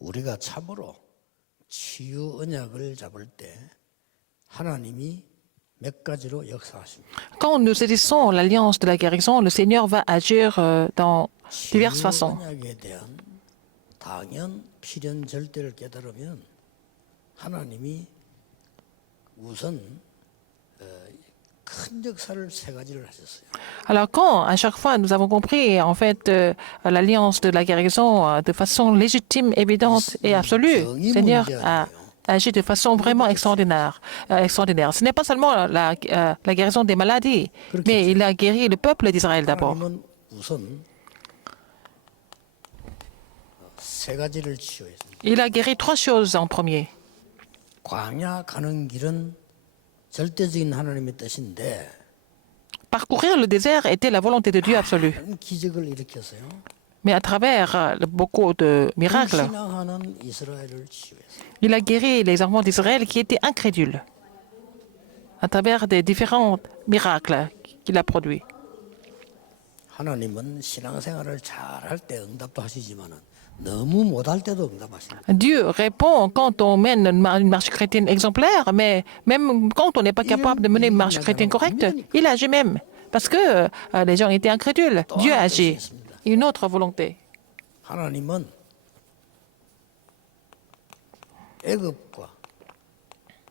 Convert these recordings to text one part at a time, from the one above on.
우리가 참으로 치유 언약을 잡을 때 하나님이 몇 가지로 역사하십니다. Quand nous saisissons l'alliance de la guérison, le Seigneur va agir dans diverses 치유 façons. 언약에 대한 당연, 필연, 절대를 깨달으면 하나님이 우선 큰 역사를 세 가지를 하셨어요. Alors quand, à chaque fois, nous avons compris, en fait, l'alliance de la guérison de façon légitime, évidente et absolue, le Seigneur a agi de façon vraiment extraordinaire. Ce n'est pas seulement la guérison des maladies, mais il a guéri le peuple d'Israël d'abord. 하나님은 우선 세 가지를 치유했습니다. Il a guéri trois choses en premier. 광야 가는 길은 절대적인 하나님의 뜻인데 Parcourir le désert était la volonté de Dieu absolue. 큰 기적을 일으켰어요. Mais à travers beaucoup de miracles, 불신앙하는 이스라엘을 치유했어요. il a guéri les enfants d'Israël qui étaient incrédules. À travers des différents miracles qu'il a produits. 하나님은 신앙생활을 잘할 때 응답도 하시지만은 너무 못할 때도 응답하십니다. Dieu répond quand on mène une marche chrétienne exemplaire, mais même quand on n'est pas capable de mener une marche chrétienne correcte, il agit même. Parce que les gens étaient incrédules. Dieu agit. Une autre volonté. 하나님은 애굽과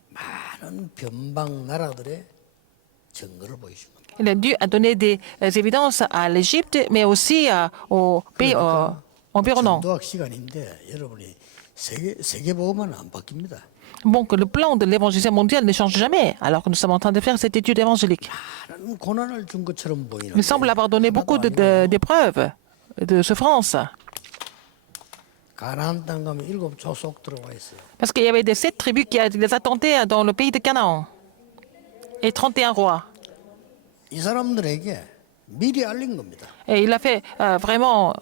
많은 변방 나라들의 증거를 보이신 겁니다. Dieu a donné des évidences à l'Égypte, mais aussi aux pays environnants. 전도학 시간인데 여러분이 세계 보고만 안 바뀝니다. Bon, que le plan de l'évangélisation mondiale ne change jamais, alors que nous sommes en train de faire cette étude évangélique. 많은 고난을 준 것처럼 보이는데 Il semble avoir donné beaucoup d'épreuves, de souffrances. 가나안 땅 가면 7조 속 들어와 있어요. Parce qu'il y avait des 7 tribus qui les attendaient dans le pays de Canaan. Et 31 rois. 이 사람들에게 미리 알린 겁니다. Et il a fait vraiment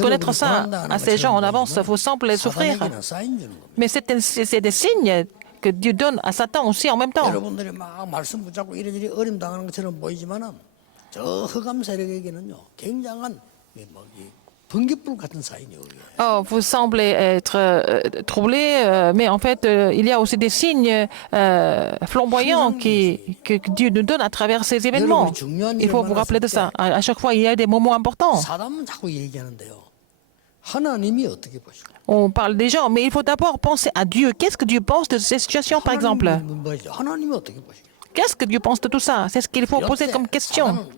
connaître ça à ces gens en avance. Vous semblez souffrir. 사단에게는 사인 주는 겁니다. Mais c'est des signes que Dieu donne à Satan aussi en même temps. 여러분들이 막 말씀 붙잡고 이리저리 어림 당하는 것처럼 보이지만은 저 흑암 세력에게는요 굉장한 번개불 같은 사인이에요. Oh, vous semblez être troublés, mais en fait, il y a aussi des signes flamboyants que Dieu nous donne à travers ces événements. Il faut vous rappeler de ça. À chaque fois, il y a des moments importants. 사단은 자꾸 얘기하는데요. 하나님이 어떻게 보실까? On parle des gens, mais il faut d'abord penser à Dieu. Qu'est-ce que Dieu pense de ces situations, par exemple? 하나님이 어떻게 보실까? Qu'est-ce que Dieu pense de tout ça? C'est ce qu'il faut poser comme question. 사단은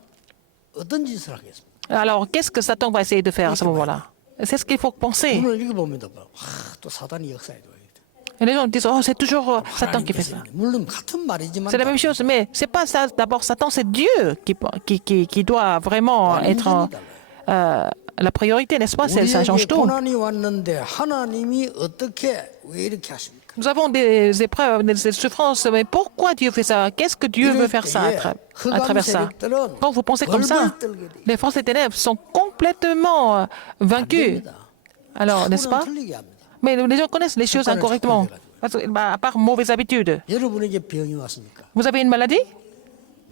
어떤 짓을 하겠습니까? Alors, qu'est-ce que Satan va essayer de faire à ce moment-là? C'est ce qu'il faut penser. 오늘 읽어보면 또 사단이 역사에 들어요. Et les gens disent, oh, c'est toujours Satan qui fait ça. 물론 같은 말이지만 C'est la même chose, mais c'est pas ça. D'abord, Satan, c'est Dieu qui doit vraiment être la priorité, n'est-ce pas? Ça change 우리에게 tout. 고난이 왔는데 하나님이 어떻게 왜 이렇게 하십니까? Nous avons des épreuves, des souffrances, mais pourquoi Dieu fait ça? Qu'est-ce que Dieu veut faire ça à travers ça? Quand vous pensez comme ça, les forces des ténèbres sont complètement vaincues. Alors, n'est-ce pas? 틀리게 합니다. Mais les gens connaissent les choses incorrectement, à part mauvaise habitude. 여러분에게 병이 왔습니까? Vous avez une maladie?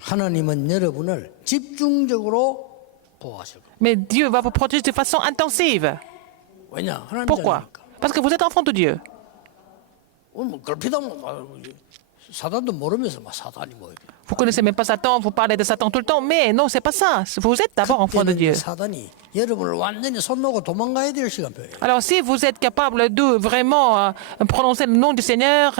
하나님은 여러분을 집중적으로 보호하실 겁니다. Mais Dieu va vous protéger de façon intensive. 왜냐? 하나님 Pourquoi? 자녀니까. Parce que vous êtes enfant de Dieu. 뭐 걸피다면 사단도 모르면서 막 사단이 뭐 이래. Vous connaissez même pas Satan, vous parlez de Satan tout le temps, mais non, c'est pas ça. Vous êtes d'abord enfant de Dieu. 사단이 여러분을 완전히 손 놓고 도망가야 될 시간표예요. Alors, si vous êtes capable de vraiment prononcer le nom du Seigneur,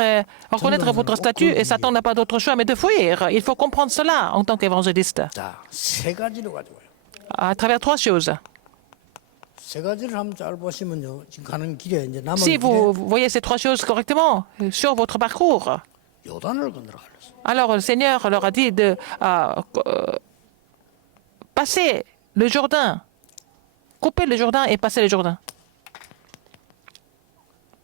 reconnaître votre statut, et Satan n'a pas d'autre choix mais de fuir, il faut comprendre cela en tant qu'évangéliste. 자, 세 가지로 가지고요. À travers trois choses. 세 가지를 한번 잘 보시면요. 지금 가는 길에 이제 남은 Si 길에 vous voyez ces trois choses correctement sur votre parcours, 요단을 건너러 갈렸어. alors le Seigneur leur a dit de passer le Jourdain, couper le Jourdain et passer le Jourdain.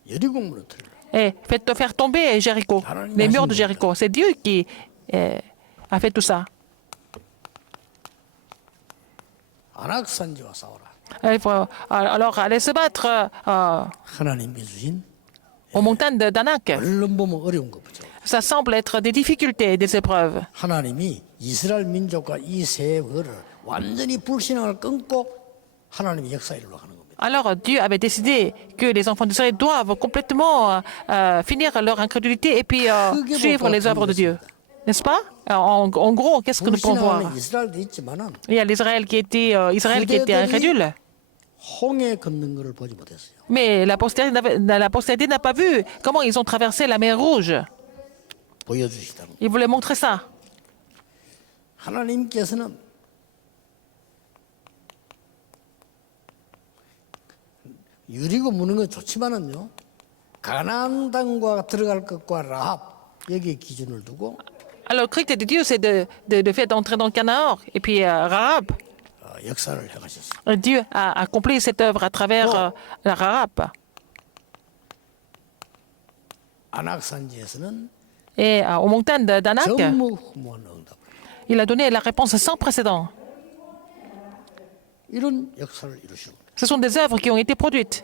여리고 무너뜨려. Et faire tomber Jéricho, les murs de Jéricho. C'est Dieu qui a fait tout ça. 안악산지와 싸워라. Alors, allez se battre 하나님이 주신 aux montagnes d'Anak. 얼른 보면 어려운 거 보죠. Ça semble être des difficultés, des épreuves. 하나님이 이스라엘 민족과 이 세월을 완전히 불신앙을 끊고 하나님의 역사 일로 가는 겁니다. Alors Dieu avait décidé que les enfants d'Israël doivent complètement finir leur incrédulité et puis suivre les œuvres de Dieu. N'est-ce pas? En gros, qu'est-ce que nous pouvons voir? 불신앙하는 이스라엘도 있지만은 Il y a l'Israël qui était, Israël qui était incrédule. 홍해 걷는 것을 보지 못했어요. Mais la postérité n'a pas vu comment ils ont traversé la mer Rouge. 보여주시다는 Ils voulaient montrer ça. 하나님께서는 유리고 무는 건 좋지만은요. 가나안 땅과 들어갈 것과 라합 여기에 기준을 두고 Alors, le critère de Dieu, c'est de faire d'entrer dans le Canaan. Et puis, Rahab, 역사를 행하셨어요. Dieu a accompli cette œuvre à travers la Rahab. 안악산지에서는 Et aux montagnes d'Anak, 전무후무한 응답을 il a donné la réponse sans précédent. 이런 역사를 이루시고 Ce sont des œuvres qui ont été produites.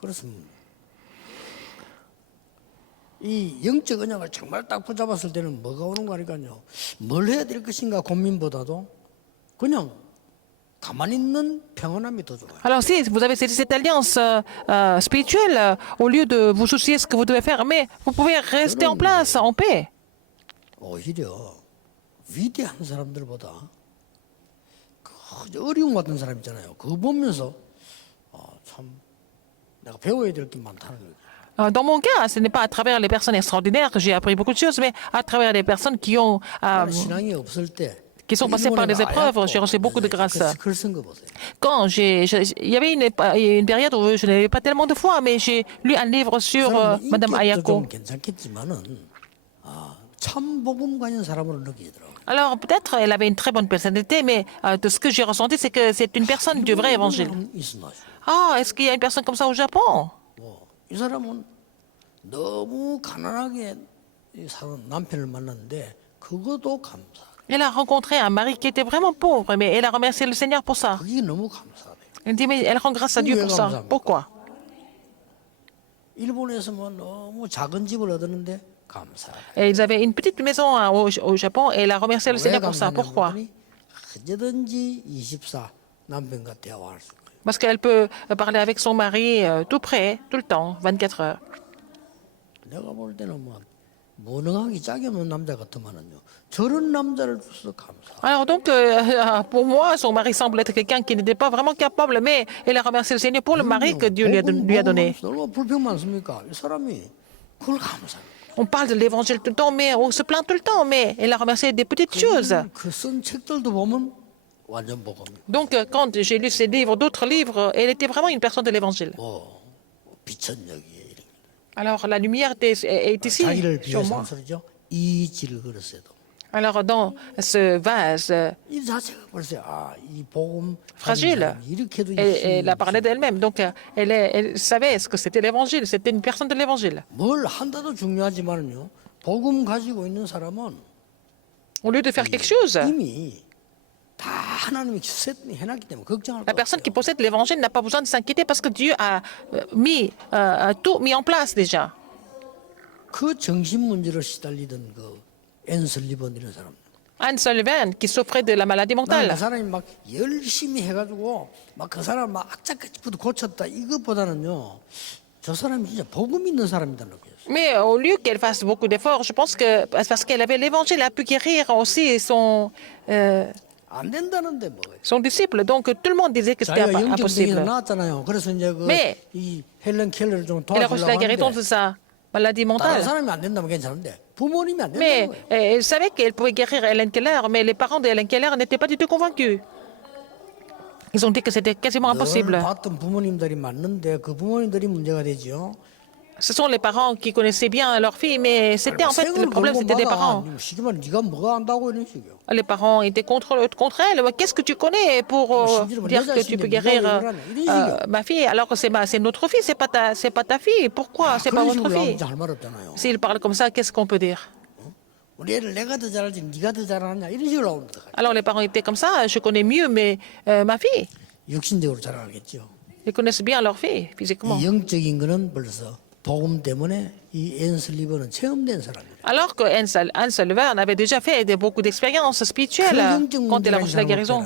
그렇습니다. 이 영적 언약을 정말 딱 붙잡았을 때는 뭐가 오는 거니까요. 뭘 해야 될 것인가 고민보다도 그냥 가만히 있는 평안함이 더 좋아요. Alors, si vous avez cette alliance spirituelle, au lieu de vous soucier de ce que vous devez faire, mais vous pouvez rester en place, en paix. 오히려 위대한 사람들보다 그 어려움 같은 사람 있잖아요. 그거 보면서 참 내가 배워야 될 게 많다는 거예요. Dans mon cas, ce n'est pas à travers les personnes extraordinaires que j'ai appris beaucoup de choses, mais à travers les personnes qui ont 신앙이 없을 때 qui sont passées par des épreuves, j'ai reçu beaucoup de grâce. 글 쓴 거 보세요. Quand il y avait une période où je n'avais pas tellement de foi, mais j'ai lu un livre sur Madame 인격도 Ayako. 좀 괜찮겠지만은 참 복음가인 사람으로 느끼더라고요. Alors peut-être elle avait une très bonne personnalité, mais de ce que j'ai ressenti, c'est que c'est une personne du vrai évangile. Ah, est-ce qu'il y a une personne comme ça au Japon? 이 사람은 너무 가난하게 사는 남편을 만났는데 그것도 감사. Elle a rencontré un mari qui était vraiment pauvre, mais elle a remercié le Seigneur pour ça. 그게 너무 감사해. Elle dit, mais elle rend grâce à Dieu pour ça. Pourquoi? 일본에서 뭐 너무 작은 집을 얻었는데 감사. Et ils avaient une petite maison au Japon et elle a remercié le Seigneur pour ça. Pourquoi? 언제든지 24 남편과 대화할 수 있어요. Parce qu'elle peut parler avec son mari tout près, tout le temps, 24 heures. 내가 볼 때는 뭐 무능하기 짝이 없는 남자 같으면은요. 저런 남자를 줘서 감사. Alors donc, pour moi, son mari semble être quelqu'un qui n'était pas vraiment capable, mais elle a remercié le Seigneur pour le mari que Dieu lui a donné. 얼마나 불평 많습니까? 이 사람이 그걸 감사해. On parle de l'évangile tout le temps, mais on se plaint tout le temps, mais elle a remercié des petites choses. 그쓴 책들도 보면 완전 복음이에요. Donc, quand j'ai lu ces livres, d'autres livres, elle était vraiment une personne de l'évangile. 빛은 여기에 이런. Alors, la lumière est ici, 자기를 sur 비해서 moi. 소리죠. 이 질그릇에도. Alors, dans ce vase 이 자체가 벌써 이 복음 fragile, 이렇게도 elle a parlé d'elle-même. Donc, elle savait ce que c'était l'évangile. C'était une personne de l'évangile. 뭘 한다도 중요하지만은요. 복음 가지고 있는 사람은 Au lieu de faire quelque chose, 이미 다 하나님이 해놨기 때문에 걱정할 la 거 personne qui 없어요. possède l'évangile n'a pas besoin de s'inquiéter parce que Dieu a tout mis en place déjà. 그 정신 문제로 시달리던 그 앤슬리번 이런 사람. Anne Sullivan, qui souffrait de la maladie 그 mentale. 사람이 막 열심히 해가지고 막 그 사람 막 악착같이부터 고쳤다 이것보다는요. 저 사람이 진짜 복음 있는 사람이다 느꼈어요. Mais au lieu qu'elle fasse beaucoup d'efforts, je pense que parce qu'elle avait l'évangile, elle a pu guérir aussi 안 된다는데 뭐. son disciple. Donc tout le monde disait que c'était 자기가 영적 impossible. 병에서 나왔잖아요. 그래서 이제 Mais 이 헬렌 켈러를 좀 Elle a reçu la 도와주려고 guérison de 하는데 sa maladie 다른 mentale. 사람이 안 된다면 괜찮은데 부모님이 안 Mais 된다는 거예요. elle savait qu'elle pouvait guérir Helen Keller, mais les parents de Helen Keller n'étaient pas du tout convaincus. Ils ont dit que c'était quasiment 늘 impossible. 봤던 부모님들이 맞는데 그 부모님들이 문제가 되죠. Ce sont les parents qui connaissaient bien leur fille, mais c'était en fait le problème, c'était des parents. 쉽게 말해 네가 뭐가 안다고 이런 식이요. Les parents étaient contre elle. Qu'est-ce que tu connais pour dire que tu peux guérir ma fille alors que c'est notre fille, c'est pas ta fille. Pourquoi c'est pas 그런 votre 식으로 fille? 나오면 할말 없잖아요. S'il parle comme ça, qu'est-ce qu'on peut dire? 우리 애를 내가 더 잘하지 네가 더 잘하냐 이런 식으로 나옵니다. Alors les parents étaient comme ça, je connais mieux mais ma fille. 육신적으로 잘 알겠죠. Ils connaissent bien leur fille physiquement. 이 영적인 거는 벌써 복음 때문에 이 앤슬리버는 체험된 사람이에요. Alors que Anne Sullivan avait déjà fait beaucoup d'expériences spirituelles quand elle a reçu la guérison.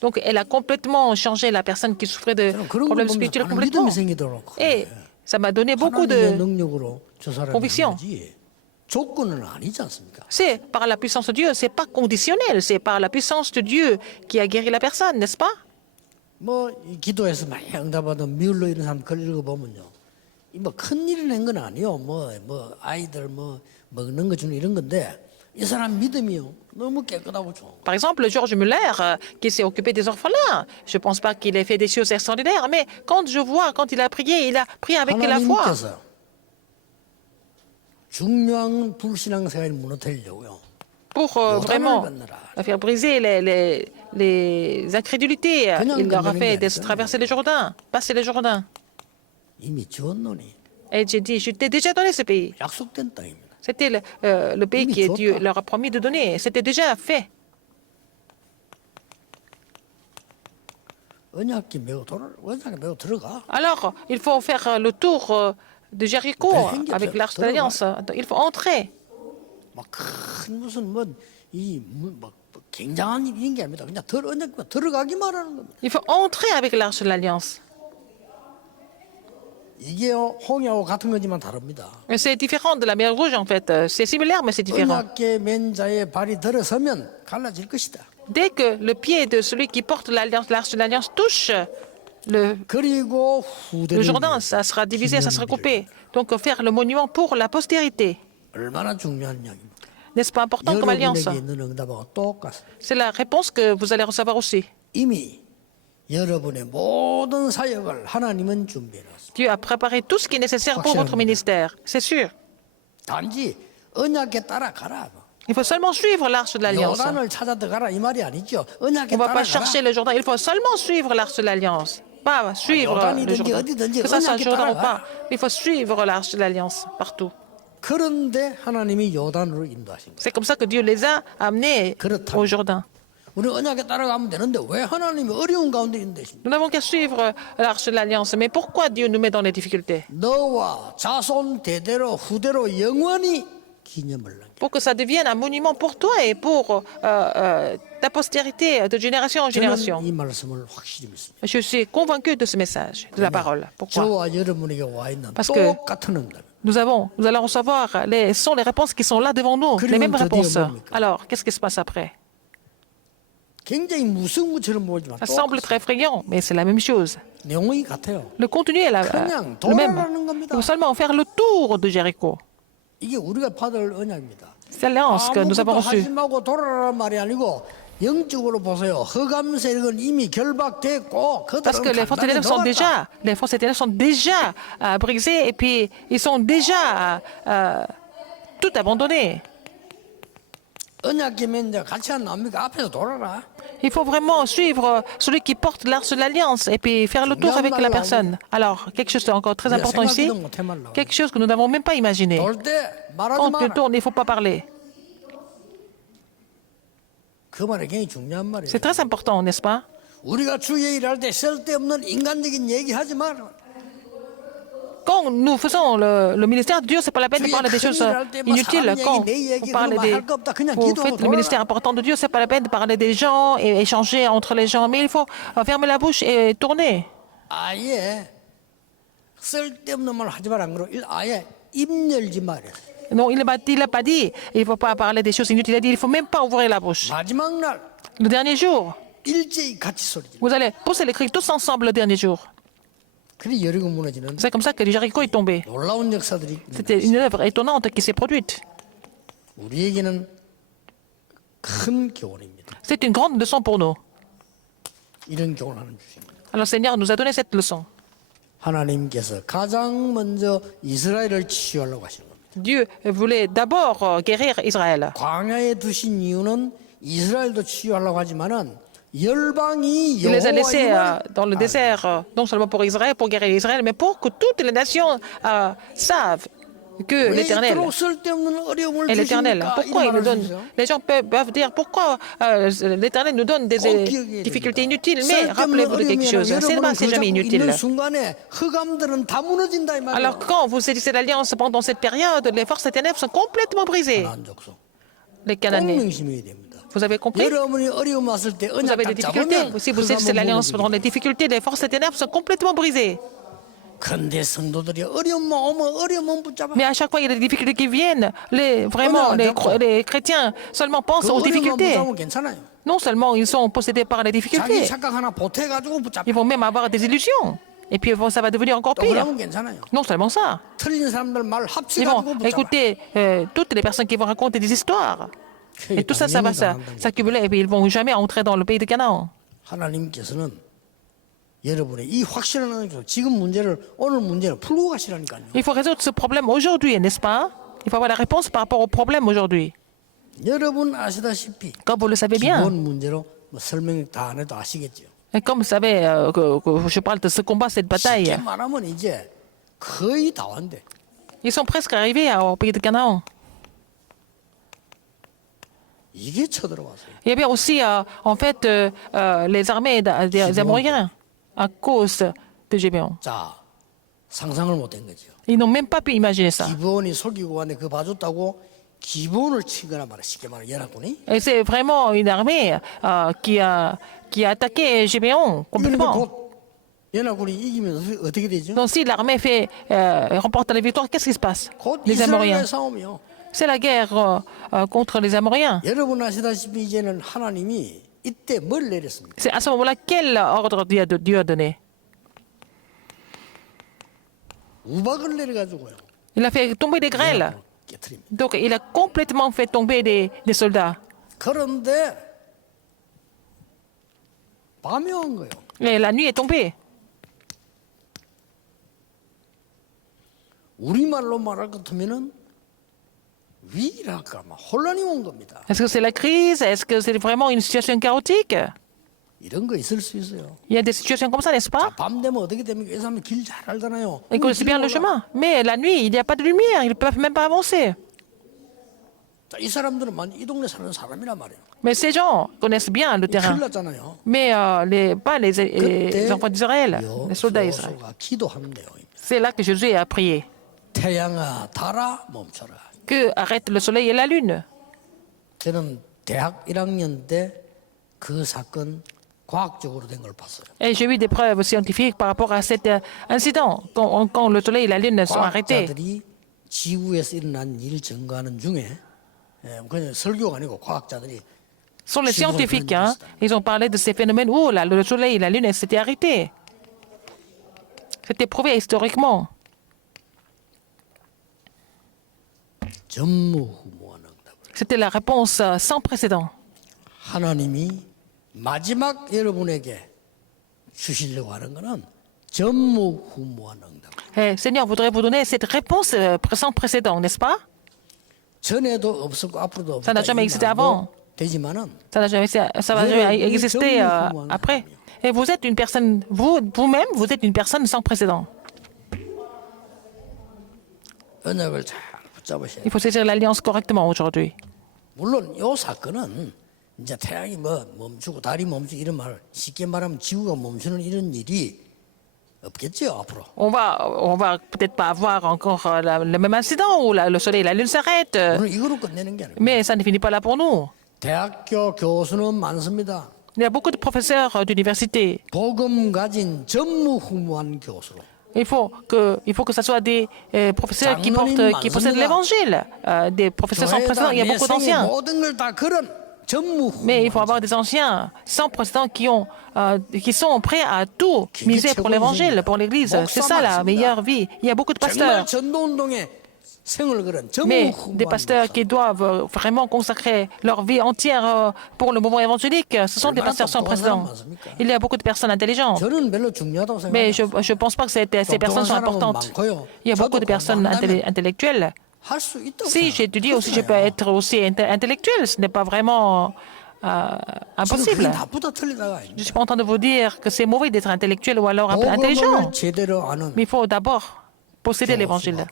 Donc, elle a complètement changé la personne qui souffrait de 저는 그런 걸 problèmes 보면 spirituels 하나님 complètement. 믿음이 생기도록 Et ça m'a donné beaucoup 하나님의 de... 능력으로 저 사람이 conviction. 하지 조건은 아니지 않습니까? C'est par la puissance de Dieu, c'est pas conditionnel, c'est par la puissance de Dieu qui a guéri la personne, n'est-ce pas? 뭐이 기도해서 많이 응답받은 미울로 이런 사람 글 읽어보면요. 뭐큰 일을 낸 건 아니요. 뭐 아이들 뭐 먹는 거 주는 이런 건데 이 사람 믿음이요. 너무 깨끗하고 좋은 거. Par exemple, Georges Muller, qui s'est occupé des orphelins. Je ne pense pas qu'il ait fait des choses extraordinaires, mais quand je vois, quand il a prié avec la foi. 하나님께서 중요한 불신앙생활을 무너뜨리려고요. Pour vraiment faire briser les incrédulités. Il leur a fait traverser le Jourdain, passer le Jourdain. 이미 지었노니 Et j'ai dit, je t'ai déjà donné ce pays. 약속된 땅입니다. C'était le pays que Dieu leur a promis de donner. C'était déjà fait. 언약이 매우 들어가. Alors, il faut faire le tour de Jéricho avec l'Arche de l'Alliance. Il faut entrer. 막큰 무슨 뭐 굉장한 일인 게 아닙니다. 그냥 언약 들어가기만 하는 겁니다. Il faut entrer avec l'Arche de l'Alliance. 이게요 홍해하고 같은 거지만 다릅니다. C'est différent de la mer Rouge, en fait. C'est similaire, mais c'est différent. 언약계 맨 자의 발이 들어서면 갈라질 것이다. Dès que le pied de celui qui porte l'Arche de l'Alliance touche le 그리고 후대를 Jourdain, ça sera divisé, ça sera coupé. Donc, faire le monument pour la postérité. 얼마나 중요한 양입니다. N'est-ce pas important comme alliance? 여러분에게 있는 응답하고 똑같습니다. C'est la réponse que vous allez recevoir aussi. 이미 여러분의 모든 사역을 하나님은 준비해놨습니다. Dieu a préparé tout ce qui est nécessaire pour votre ministère. C'est sûr. 단지 언약에 따라가라. Il faut seulement suivre l'arche de l'Alliance. 요단을 찾아 들어가라 이 말이 아니죠. On 언약에 ne va pas 따라가라. chercher le Jourdain. Il faut seulement suivre l'arche de l'Alliance. Pas suivre le Jourdain. Que ça soit Jourdain ou pas. Il faut suivre l'arche de l'Alliance partout. 그런데 하나님이 요단으로 인도하신 거예요. C'est comme ça que Dieu les a amenés au Jourdain. 우리 언약에 따라가면 되는데 왜 하나님이 어려운 가운데 인도하신 거예요? Nous n'avons qu'à suivre l'arche de l'Alliance. Mais pourquoi Dieu nous met dans les difficultés? 너와 자손 대대로 후대로 영원히 기념을 남겨. Pour que ça devienne un monument pour toi et pour ta postérité de génération en génération. 저는 이 말씀을 확실히 믿습니다. Je suis convaincu de ce message, de la parole. Pourquoi? 저와 여러분에게 와 있는 Parce que 똑같은 응답. nous allons recevoir les réponses qui sont là devant nous, les mêmes réponses. Alors, qu'est-ce qui se passe après? 굉장히 무서운 것처럼 보이지만 Ça semble très effrayant, mais c'est la même chose. 내용이 같아요. Le contenu est le même. Il faut seulement faire le tour de Jéricho. 이게 우리가 받을 언약입니다. C'est l'alliance que nous avons reçue. 하지 말고 돌아라는 말이 아니고 영적으로 보세요. 흑암 세력은 이미 결박됐고 Parce que les forces ténèbres sont déjà brisées et puis ils sont déjà tout abandonnés. 언약계 맨 같이 안 나옵니까? 앞에서 돌아라. Il faut vraiment suivre celui qui porte l'arche de l'alliance et puis faire le tour avec la personne. Alors, quelque chose d'encore très important ici, quelque chose que nous n'avons même pas imaginé. 돌때 말하지 Quand tu 마라. tournes, il ne faut pas parler. 그 말이 굉장히 중요한 말이에요. C'est très important, n'est-ce pas? 우리가 주의 일할 때 쓸데없는 인간적인 얘기 하지 마라. Quand nous faisons le ministère de Dieu, ce n'est pas la peine de parler des choses inutiles. Quand vous faites le ministère important de Dieu, ce n'est pas la peine de parler des gens et échanger entre les gens. Mais il faut fermer la bouche et tourner. 아예 쓸데없는 말 하지 마라. 그러고 아예 입 열지 말아. Non, il n'a pas dit il ne faut pas parler des choses inutiles. Il a dit il ne faut même pas ouvrir la bouche. 마지막 날 Le dernier jour, 일제히 같이 소리 지르. vous allez pousser les cris tous ensemble le dernier jour. 그리 여리고 무너지는 C'est comme ça que Jéricho est tombé. 놀라운 역사들이 C'était une œuvre étonnante qui s'est produite. 우리에게는 큰 교훈입니다. C'est une grande leçon pour nous. 이런 교훈을 하는 주십니다. Alors le Seigneur nous a donné cette leçon. 하나님께서 가장 먼저 이스라엘을 치유하려고 하시는 겁니다. Dieu voulait d'abord guérir Israël. 광야에 두신 이유는 이스라엘도 치유하려고 하지만은 열방이 Il les a laissés 여호와임을 dans le désert, non seulement pour Israël, pour guérir Israël, mais pour que toutes les nations savent que 왜 l'Éternel 이토록 쓸데없는 어려움을 est l'Éternel. 주십니까? Pourquoi il nous donne? Les gens peuvent dire pourquoi l'Éternel nous donne des 기억해야 difficultés 됩니다. inutiles, mais rappelez-vous de quelque chose. C'est jamais inutile. 있는 순간에 흑암들은 다 무너진다 이 말이야. Alors quand vous saisissez l'alliance pendant cette période, les forces des ténèbres sont complètement brisées. 하나님 족속. Les 꼭 Cananéens. 명심해야 됩니다. Vous avez compris? 여러분이 어려움 왔을 때 Vous 언약 avez des 딱 difficultés. 잡으면 Si vous êtes 그거 l'alliance 한번 pendant les difficultés, les forces des ténèbres sont complètement brisées. 그런데 성도들이 어려움만 오면 어려움만 붙잡아. Mais à chaque fois, il y a des difficultés qui viennent. Les chrétiens seulement pensent 그 aux 어려움만 difficultés. 붙잡으면 괜찮아요. Non seulement ils sont possédés par les 자기 difficultés, 착각 하나 보태가지고 붙잡아. ils vont même avoir des illusions. Et puis ça va devenir encore 또 pire. 그러면 괜찮아요. Non seulement ça, 틀린 사람들 말 ils 합치가지고 vont 붙잡아. écouter toutes les personnes qui vont raconter des histoires. Et tout ça, ça va s'accumuler et puis ils ne vont jamais entrer dans le pays de Canaan. 하나님께서는 여러분의 이 확실한 지금 문제를 오늘 문제를 풀고 가시라니까요. Il faut résoudre ce problème aujourd'hui, n'est-ce pas? Il faut avoir la réponse par rapport au problème aujourd'hui. 여러분 아시다시피 Comme vous le savez bien, 기본 문제로 뭐 설명 다 안 해도 아시겠죠. et comme vous savez que je parle de ce combat, cette bataille, 쉽게 말하면 이제 거의 다 왔는데 ils sont presque arrivés au pays de Canaan. 이게 쳐들어왔어요. Il y avait aussi, en fait, les armées des Amoréens à cause de Gébeon. 자, 상상을 못한 거죠. Ils n'ont même pas pu imaginer ça. 기본이 속이고 왔는데 그 봐줬다고 기본을 치거나 말해 쉽게 말해 연합군이. Et c'est vraiment une armée qui a attaqué Gébeon 그런데 complètement. 곧 연합군이 이기면서 어떻게 되죠? Donc si l'armée remporte la victoire, qu'est-ce qui se passe? 곧 Les Amoréens. 이스라엘의 싸움이요. C'est la guerre contre les Amoréens. 여러분 아시다시피 이제는 하나님이 이때 뭘 내렸습니까? C'est à ce moment-là, quel ordre Dieu a donné? 우박을 내려가지고요. Il a fait tomber des grêles. 깨트립니다. Donc il a complètement fait tomber des soldats. 그런데 밤이 온 거예요. Et la nuit est tombée. 우리말로 말할 것 같으면은 위기랄까 막 혼란이 온 겁니다. Est-ce que c'est la crise? Est-ce que c'est vraiment une situation chaotique? 이런 거 있을 수 있어요. Il y a des situations comme ça, n'est-ce pas? 밤 되면 어떻게 됩니까? 이 사람은 길 잘 알잖아요. Ils connaissent bien le chemin. Mais la nuit, il n'y a pas de lumière. Ils ne peuvent même pas avancer. 자, 이 사람들은 만약 이 동네 사는 사람이란 말이에요. Mais ces gens connaissent bien le 큰일 terrain. 났잖아요. Mais pas les 그때 enfants d'Israël, les soldats d'Israël. 여호수아가 기도한대요. C'est là que Jésus a prié. 태양아 달아 멈춰라. Que arrête le soleil et la lune. 저는 대학 1학년 때 그 사건 과학적으로 된 걸 봤어요. Et j'ai eu des preuves scientifiques par rapport à cet incident, quand le soleil et la lune sont arrêtés. 과학자들이 지구에서 일어난 일 증거하는 중에 그냥 설교가 아니고 과학자들이 Ce sont les scientifiques, hein, ils ont parlé de ces phénomènes où le soleil et la lune s'étaient arrêtés. C'était prouvé historiquement. 전무후무한 응답을 C'était la réponse sans précédent. 하나님이 마지막 여러분에게 주시려고 하는 것은 전무후무한 응답. Et Seigneur voudrait vous donner cette réponse sans précédent, n'est-ce pas? 전에도 없었고 앞으로도 Ça n'a 없다 jamais existé avant. 되지만은 Ça va jamais exister après. Et vous êtes une personne, vous-même, vous êtes une personne sans précédent. 언약을 잘 붙잡으셔야 Il 돼요. faut saisir l'alliance correctement aujourd'hui. 물론 이 사건은 이제 태양이 뭐 멈추고 달이 멈추고 이런 말 쉽게 말하면 지구가 멈추는 이런 일이 없겠죠 앞으로. On va peut-être pas avoir encore le même incident où le soleil et la lune s'arrêtent. 오늘 이거로 끝내는 게 아니고 Mais ça ne finit pas là pour nous. 대학교 교수는 많습니다. Il y a beaucoup de professeurs d'université. 복음 가진 전무후무한 교수로. Il faut que ce soit des professeurs qui possèdent l'évangile, des professeurs sans précédent. Il y a beaucoup d'anciens. 모든 걸 다 그런 Mais il faut 전무후무한 avoir des anciens sans précédent qui sont prêts à tout miser pour l'évangile, pour l'Église. C'est ça la meilleure vie. Il y a beaucoup de pasteurs. 정말 전도운동에 생을 걸은 Mais 전무후무한 des pasteurs qui doivent vraiment consacrer leur vie entière pour le mouvement évangélique, ce sont des pasteurs sans précédent. Il y a beaucoup de personnes intelligentes. 저는 별로 중요하다고 Mais 생각해요. je ne pense pas que ces personnes sont importantes. Il y a beaucoup de personnes intellectuelles. 할수 있다고 Si 생각해요. j'étudie aussi, je peux être aussi intellectuel. Ce n'est pas vraiment 지금 그게 impossible. 나쁘다 틀리다가 Je ne suis pas en train de vous dire que c'est mauvais d'être intellectuel ou alors un peu 복음을 intelligent. 제대로 아는 Mais il faut d'abord posséder l'évangile.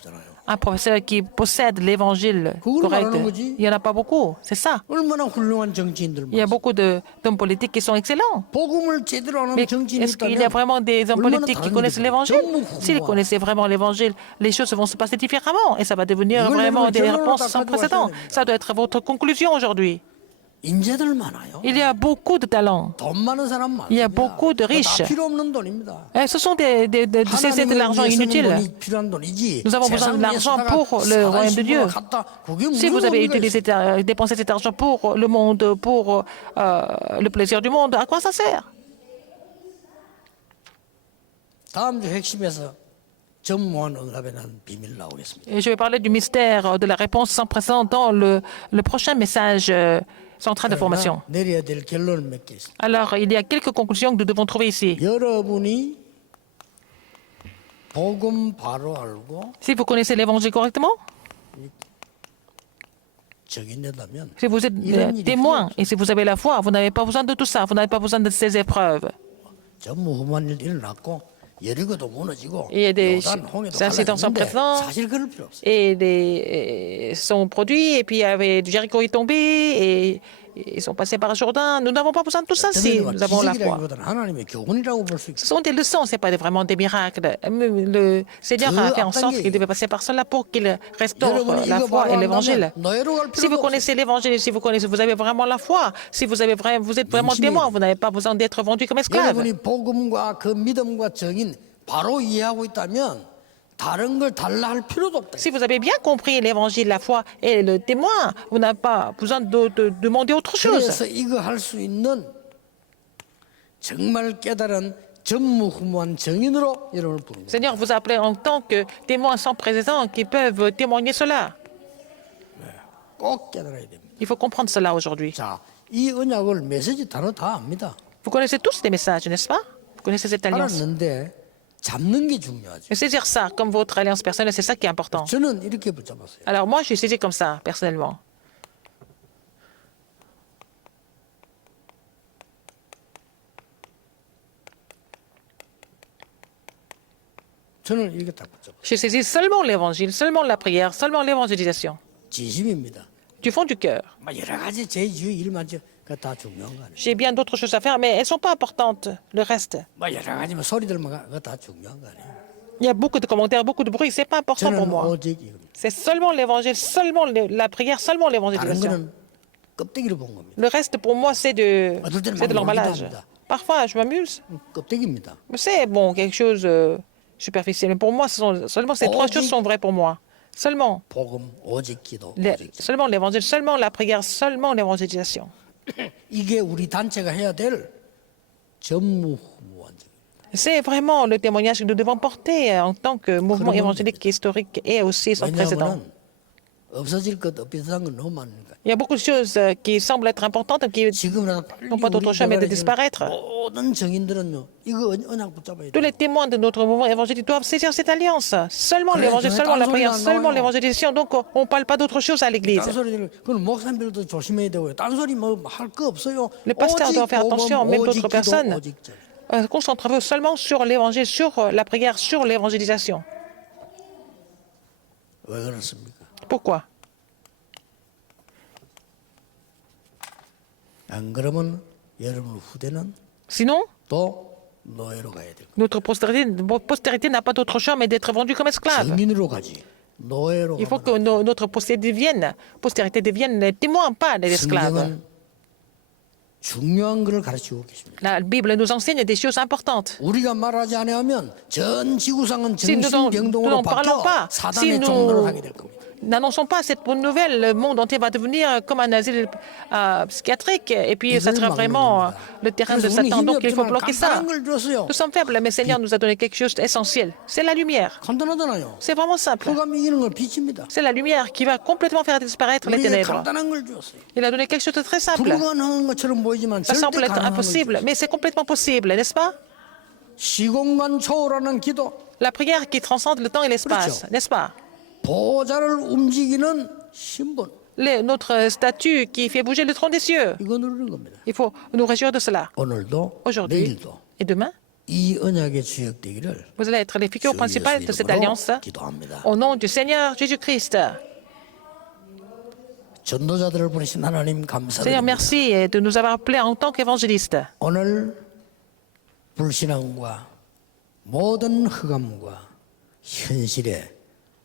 Un professeur qui possède l'évangile correct, il n'y en a pas beaucoup. C'est ça. 얼마나 훌륭한 정치인들 Il y a beaucoup d'hommes politiques qui sont excellents. 복음을 제대로 아는 Mais 정치인이 est-ce qu'il y a 있다면 vraiment des hommes 얼마나 politiques qui 다른 connaissent 일이죠. l'évangile? S'ils 전무후무한. connaissaient vraiment l'évangile, les choses vont se passer différemment et ça va devenir 이걸 vraiment 여러분 des 결론으로 réponses 다 sans 가져가셔야 précédent. 됩니다. Ça doit être votre conclusion aujourd'hui. 인재들 많아요. Il y a beaucoup de talents. 돈 많은 사람 많습니다. Il y a beaucoup de 그거 다 riches. 필요 없는 돈입니다. Ce sont c'est de l'argent inutile. 돈이 필요한 돈이지. Nous avons besoin de l'argent pour le royaume de Dieu. Si vous avez dépensé cet argent pour le monde, pour le plaisir du monde, à quoi ça sert? 다음 주 핵심에서 전무한 응답에 대한 비밀 나오겠습니다. Et je vais parler du mystère de la réponse sans précédent dans le prochain message central de formation. 내려야 될 결론은 몇 개 있습니다. Alors, il y a quelques conclusions que nous devons trouver ici. 여러분이 복음 바로 알고 Si vous connaissez l'évangile correctement, 적인된다면 si vous êtes témoin et si vous avez la foi, vous n'avez pas besoin de tout ça, vous n'avez pas besoin de ces épreuves. 전무후무한 일 일어났고 여리고도 무너지고 Il y a des 요단 홍해도 incidents sans 갈라졌는데 précédent 사실 그럴 필요 없어요. et sont produits, et puis il y avait Jéricho est tombé et ils sont passés par le Jourdain. Nous n'avons pas besoin de tout ça si nous avons la foi. 기적이라기보다는 하나님의 교훈이라고 볼 수 Ce 있어요. sont des leçons, ce n'est pas vraiment des miracles. Le Seigneur a fait en sorte qu'il devait passer par cela pour qu'il restaure 여러분이 la 이거 foi et 바로 l'évangile. 안다면 노예로 갈 Si vous 필요도 없어요. connaissez l'évangile, si vous avez vraiment la foi, si vous êtes vraiment témoin, vous n'avez pas besoin d'être vendu comme esclave. 여러분이 복음과 그 믿음과 정인 바로 이해하고 있다면 다른 걸 달라 할 필요도 없다. Si vous avez bien compris l'évangile, la foi et le témoin, vous n'avez pas besoin de demander autre chose. 그래서 이거 할 수 있는 정말 깨달은 전무후무한 정인으로 여러분을 부릅니다. Seigneur vous a appelé en tant que témoins sans précédent qui peuvent témoigner cela. 꼭 깨달아야 됩니다. Il faut comprendre cela aujourd'hui. 자, 이 언약을 메시지 단어 다 압니다. Vous connaissez tous les messages, n'est-ce pas? Vous connaissez cette alliance. 알았는데 잡는 게 중요하죠. Et saisir ça comme votre alliance personnelle, c'est ça qui est important. 저는 이렇게 붙잡았어요. Alors moi, je suis saisi comme ça, personnellement. 저는 이렇게 딱 붙잡았어요. J'ai saisi seulement l'évangile, seulement la prière, seulement l'évangélisation. 진심입니다. Du fond du cœur. 막 여러 가지 제 주위 일만 다 중요한 거 아니에요. J'ai bien d'autres choses à faire, mais elles ne sont pas importantes, le reste. 막 여러 가지 뭐 소리들만 그거 다 중요한 거 아니에요. Il y a beaucoup de commentaires, beaucoup de bruit, c'est pas important pour 저는 moi. 오직 이겁니다. C'est seulement l'évangile, seulement la prière, seulement 다른 l'évangélisation. 거는 껍데기를 본 겁니다. Le reste, pour moi, c'est de l'emballage. Parfois, je m'amuse. 껍데기입니다. Mais c'est bon, quelque chose superficiel. Mais pour moi, seulement ces trois choses sont vraies pour moi. Seulement, 복음, 오직 기도, 오직 기도. seulement l'évangile, seulement la prière, seulement l'évangélisation. 이게 우리 단체가 해야 될 전무후무한 적. C'est vraiment le témoignage que nous devons porter en tant que mouvement évangélique historique et aussi sans précédent. 왜냐하면 없어질 것 비슷한 건 너무 많으니까. Il y a beaucoup de choses qui semblent être importantes et qui 지금이라도 빨리 n'ont pas d'autre choix mais de disparaître. 모든 정인들은요, 이거 언약 붙잡아야 Tous 돼. les témoins de notre mouvement évangélique doivent saisir cette alliance. Seulement Kaya, l'évangile, seulement la prière, 딴소리가 안 seulement 나와요. l'évangélisation. Donc on ne parle pas d'autre chose à l'église. 딴소리들, 그건 목사님들도 조심해야 되고요. 딴소리 뭐 할 거 없어요. Le pasteur 오직 doit faire attention, 복음, même 오직 d'autres 기도, personnes. 오직 절. Concentrez-vous seulement sur l'évangile, sur la prière, sur l'évangélisation. 왜 그렇습니까? Pourquoi? 안 그러면 여러분 후대는 Sinon, 또 노예로 가야 돼요. notre postérité n'a pas d'autre choix mais d'être vendue comme esclave. 정인으로 가지. 노예로 Il faut 가면 que notre postérité devienne les témoins, pas les esclaves. 성경은 중요한 것을 가르치고 계십니다. La Bible nous enseigne des choses importantes. 우리가 말하지 않으면 전 지구상은 Si nous 정신병동으로 n'en parlons 바뀌어 pas, si 사단의 nous 종로를 하게 될 겁니다. n'annonçons pas cette bonne nouvelle, le monde entier va devenir comme un asile psychiatrique et puis ça sera vraiment le terrain de 그래서 우리 Satan. 힘이 Donc il faut 없지만 bloquer ça. 간단한 걸 줬어요. Nous sommes faibles, mais le Seigneur nous a donné quelque chose d'essentiel. C'est la lumière. 간단하잖아요. C'est vraiment simple. 흑암이 이기는 걸 빛입니다. C'est la lumière qui va complètement faire disparaître les 우리에게 ténèbres. 간단한 걸 줬어요. Il a donné quelque chose de très simple. 불가능한 것처럼 보이지만 Ça semble 절대 être 가능한 걸 impossible, 줬어요. mais c'est complètement possible, n'est-ce pas? 시공간 초월하는 기도, La prière qui transcende le temps et l'espace, n'est-ce pas? 보좌를 움직이는 신분, Notre statut qui fait bouger le trône des cieux. 이거 누르는 겁니다. Il faut nous réjouir de cela. 오늘도 Aujourd'hui 내일도 et demain, 이 언약의 주역되기를 vous allez être les figures principales de cette alliance 기도합니다. au nom du Seigneur Jésus-Christ. 전도자들을 보내신 하나님 Seigneur, 감사드립니다. merci de nous avoir appelés en tant qu'évangélistes. 오늘 불신앙과 모든 흑암과 현실에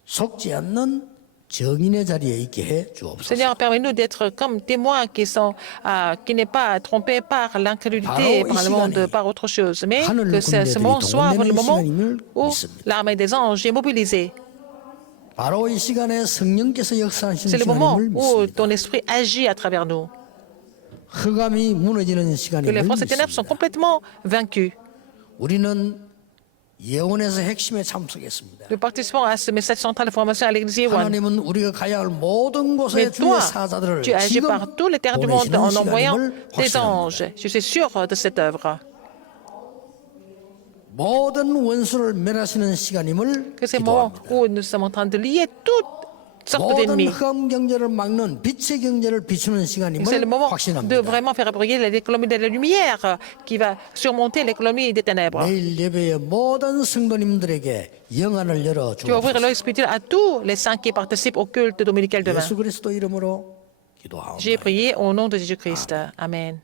속지 않는 정인의 자리에 있게 해 주옵소서. Seigneur, permets-nous d'être comme témoins qui n'est pas trompé par l'incrédulité, par le monde, par autre chose, mais que ce moment soit le moment où l'armée des anges est mobilisée. 바로 이 시간에 성령께서 역사하시는 C'est le moment 시간임을 où 믿습니다. ton esprit agit à travers nous. 흑암이 무너지는 Que les 시간임을 forces des ténèbres sont 믿습니다. complètement vaincues. 우리는 예언에서 핵심에 참석했습니다. Nous participons à ce message central de formation à l'église Yewan. 하나님은 우리가 가야 할 모든 곳에 Mais 주의 toi, 사자들을 tu agis 지금 par tous les terres du monde 보내시는 en envoyant 시간임을 des 확신합니다. anges. Je suis sûr de cette œuvre. 모든 원수를 멸하시는 시간임을 Que c'est le moment 기도합니다. où nous sommes en train de lier toutes sortes 모든 d'ennemis. 흑암 경제를 막는 빛의 경제를 비추는 C'est le 시간임을 moment de 확신합니다. vraiment faire briller l'économie de la lumière qui va surmonter l'économie des ténèbres. 내일 예배의 모든 성도님들에게 영안을 열어 Tu vas ouvrir 주옵소서. l'œil spirituel à tous les saints qui participent au culte dominical demain. 예수 그리스도 이름으로 기도하옵나이다. J'ai prié au nom de Jésus-Christ. Amen.